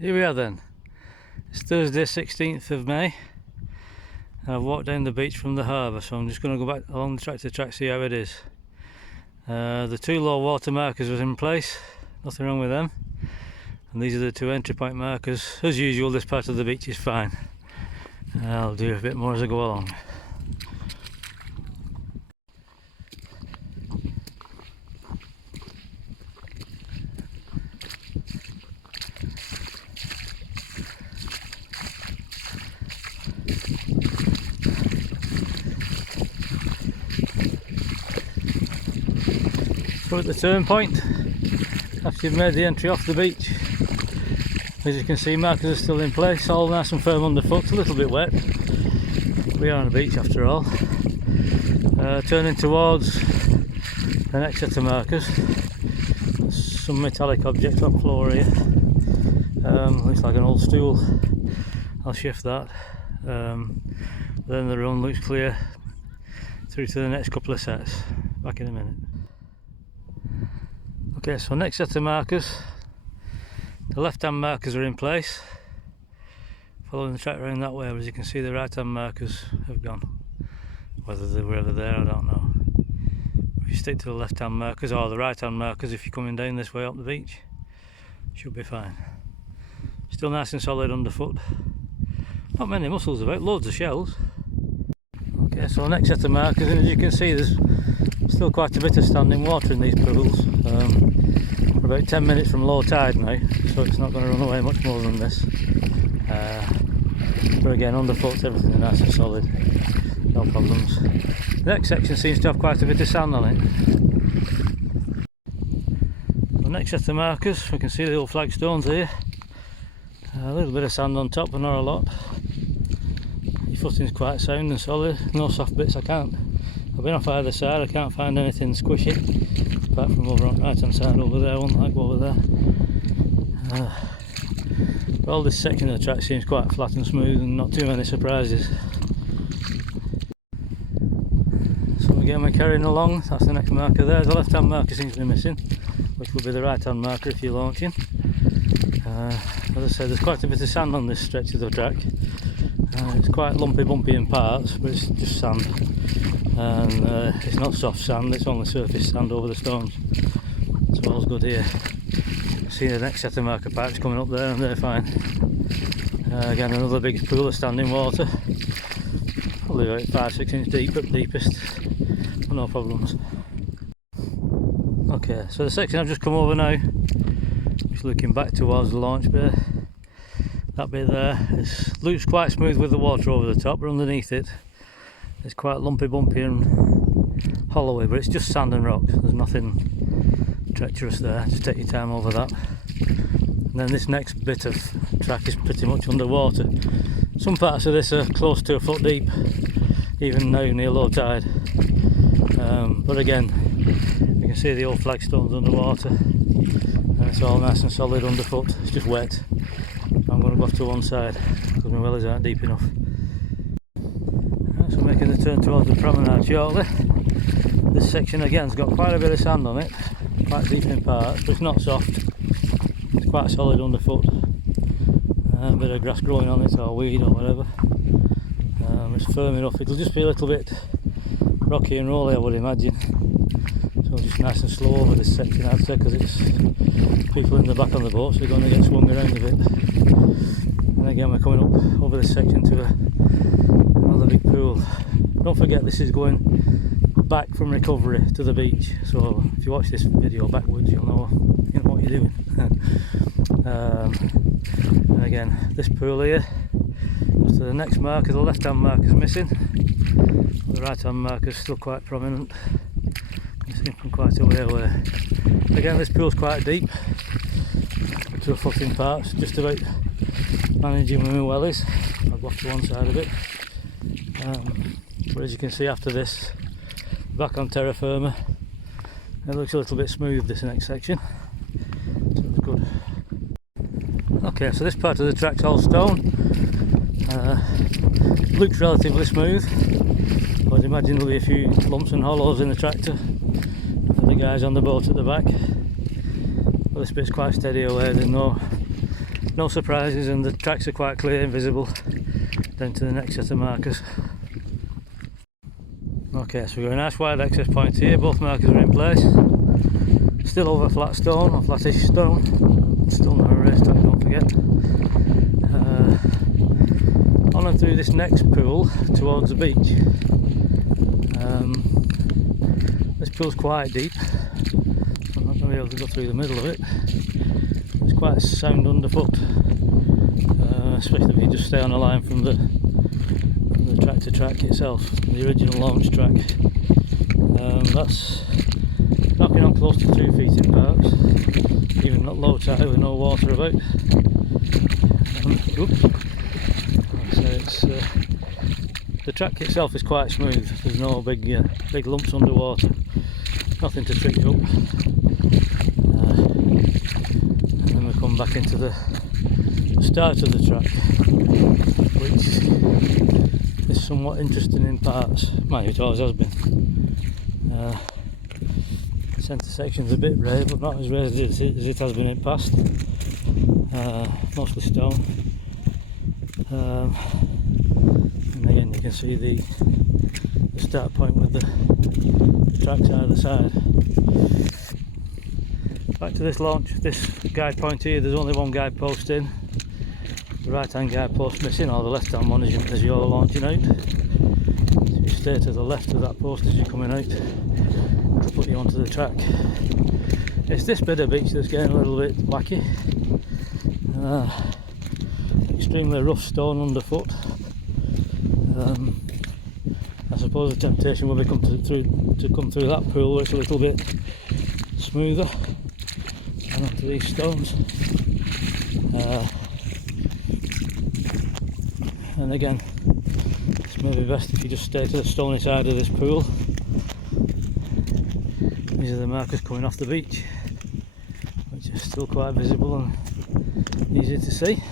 Here we are then. It's Thursday 16th of May and I've walked down the beach from the harbour, so I'm just going to go back along the track to see how it is. The two low water markers was in place, nothing wrong with them, and these are the two entry point markers. As usual, this part of the beach is fine. I'll do a bit more as I go along. So at the turn point, after you've made the entry off the beach, as you can see, markers are still in place, all nice and firm underfoot, a little bit wet. We are on a beach after all. Turning towards the next set of markers, some metallic object on the floor here. Looks like an old stool. I'll shift that. Then the run looks clear through to the next couple of sets. Back in a minute. Okay, so next set of markers, the left hand markers are in place, following the track around that way, but as you can see the right hand markers have gone. Whether they were ever there, I don't know. If you stick to the left hand markers or the right hand markers, if you're coming down this way up the beach, should be fine. Still nice and solid underfoot, not many mussels about, loads of shells. Okay, so next set of markers, and as you can see there's still quite a bit of standing water in these pools. We're about 10 minutes from low tide now, so it's not going to run away much more than this. But again, underfoot everything is nice and solid, no problems. The next section seems to have quite a bit of sand on it. The next set of markers, we can see the little flagstones here. A little bit of sand on top, but not a lot. Your footing's quite sound and solid, no soft bits. I've been off either side, I can't find anything squishy, apart from over on the right hand side over there. I wouldn't like over there. But all this section of the track seems quite flat and smooth and not too many surprises. So again, we're carrying along. That's the next marker there. The left hand marker seems to be missing, which will be the right hand marker if you're launching. As I said, there's quite a bit of sand on this stretch of the track. It's quite lumpy bumpy in parts, but it's just sand, and it's not soft sand, it's only surface sand over the stones, so all's good here. See the next set of marker pipes coming up there, and they're fine. Again, another big pool of standing water, probably about 5-6 inch deep at deepest, but no problems. Okay, so the section I've just come over now, just looking back towards the launch bay. That bit there, it looks quite smooth with the water over the top, but underneath it it's quite lumpy bumpy and hollowy, but it's just sand and rock, there's nothing treacherous there. Just take your time over that. And then this next bit of track is pretty much underwater. Some parts of this are close to a foot deep, even now near low tide. But again, you can see the old flagstones underwater, and it's all nice and solid underfoot. It's just wet. I'm going to go off to one side because my wellies aren't deep enough. Right, so making the turn towards the promenade shortly. This section again has got quite a bit of sand on it, quite deep in parts, but it's not soft. It's quite solid underfoot. A bit of grass growing on it or weed or whatever. It's firm enough. It'll just be a little bit rocky and rolly, I would imagine. So just nice and slow over this section, I'd say, because it's people in the back on the boat, so you're going to get swung around a bit. And again, we're coming up over this section to another big pool. Don't forget, this is going back from recovery to the beach, so if you watch this video backwards, you'll know what you're doing. And again, this pool here goes to the next marker. The left hand marker is missing, the right hand marker is still quite prominent. You see from quite a way away. Again, this pool's quite deep, to a foot in parts, just about managing with my wellies. I'll go off to one side of it. But as you can see, after this, back on terra firma, it looks a little bit smooth, this next section, so it's good. Okay, so this part of the track's all stone. Looks relatively smooth. I would imagine there'll be a few lumps and hollows in the tractor for the guys on the boat at the back. But this bit's quite steady away, there's no no surprises, and the tracks are quite clear and visible down to the next set of markers. Okay, so we've got a nice wide access point here, both markers are in place. Still over flat stone, or flattish stone, still not a racetrack, don't forget. On and through this next pool towards the beach. This pool's quite deep, so I'm not going to be able to go through the middle of it. It's quite sound underfoot, especially if you just stay on a line from the track to track itself, the original launch track. That's knocking on close to 2 feet in parts, even not low tide with no water about. So it's, the track itself is quite smooth, there's no big lumps underwater, nothing to trick you up. And then we come back into the start of the track, which is somewhat interesting in parts. It always has been. Centre section's a bit raised, but not as raised as it has been in the past. Mostly stone. And again, you can see the start point with the tracks either side. Back to this launch, this guide point here, there's only one guide post in. The right hand guide post missing, or the left hand one as you're launching out. So you stay to the left of that post as you're coming out to put you onto the track. It's this bit of beach that's getting a little bit wacky. Extremely rough stone underfoot. I suppose the temptation will be to come through that pool where it's a little bit smoother and onto these stones. And again, it's maybe best if you just stay to the stony side of this pool. These are the markers coming off the beach, which are still quite visible and easy to see.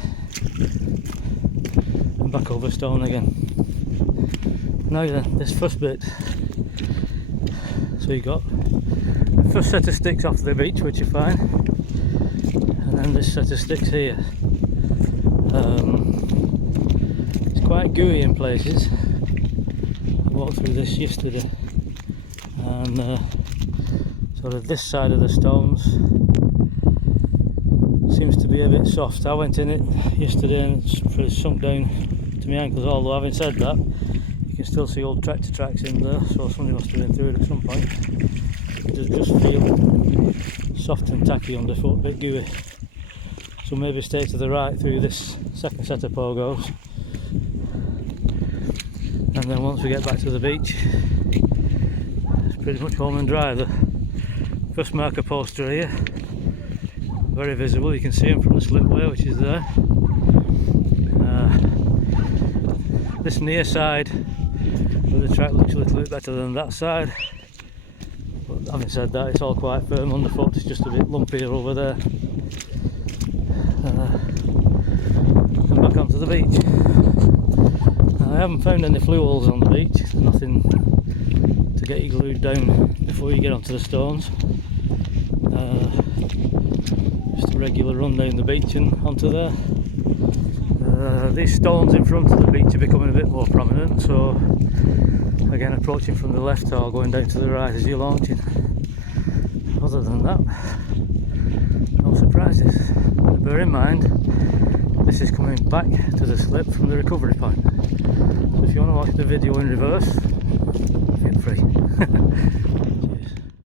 And back over stone again. Now then, this first bit, so you got the first set of sticks off the beach, which are fine, and then this set of sticks here. It's quite gooey in places. I walked through this yesterday, and sort of this side of the stones seems to be a bit soft. I went in it yesterday and it's pretty sunk down to my ankles, although having said that, you can still see old tractor tracks in there, so somebody must have been through it at some point. It does just feel soft and tacky underfoot, a bit gooey. So maybe stay to the right through this second set of pogos, and then once we get back to the beach, it's pretty much home and dry. The first marker posts are here, very visible, you can see them from the slipway which is there. This near side of the track looks a little bit better than that side, but having said that, it's all quite firm underfoot, it's just a bit lumpier over there. And back onto the beach. I haven't found any flue holes on the beach, there's nothing to get you glued down before you get onto the stones. Just a regular run down the beach and onto there. These stones in front of the beach are becoming a bit more prominent, so again, approaching from the left or going down to the right as you're launching. Other than that, no surprises. But bear in mind, this is coming back to the slip from the recovery point. So if you want to watch the video in reverse, feel free.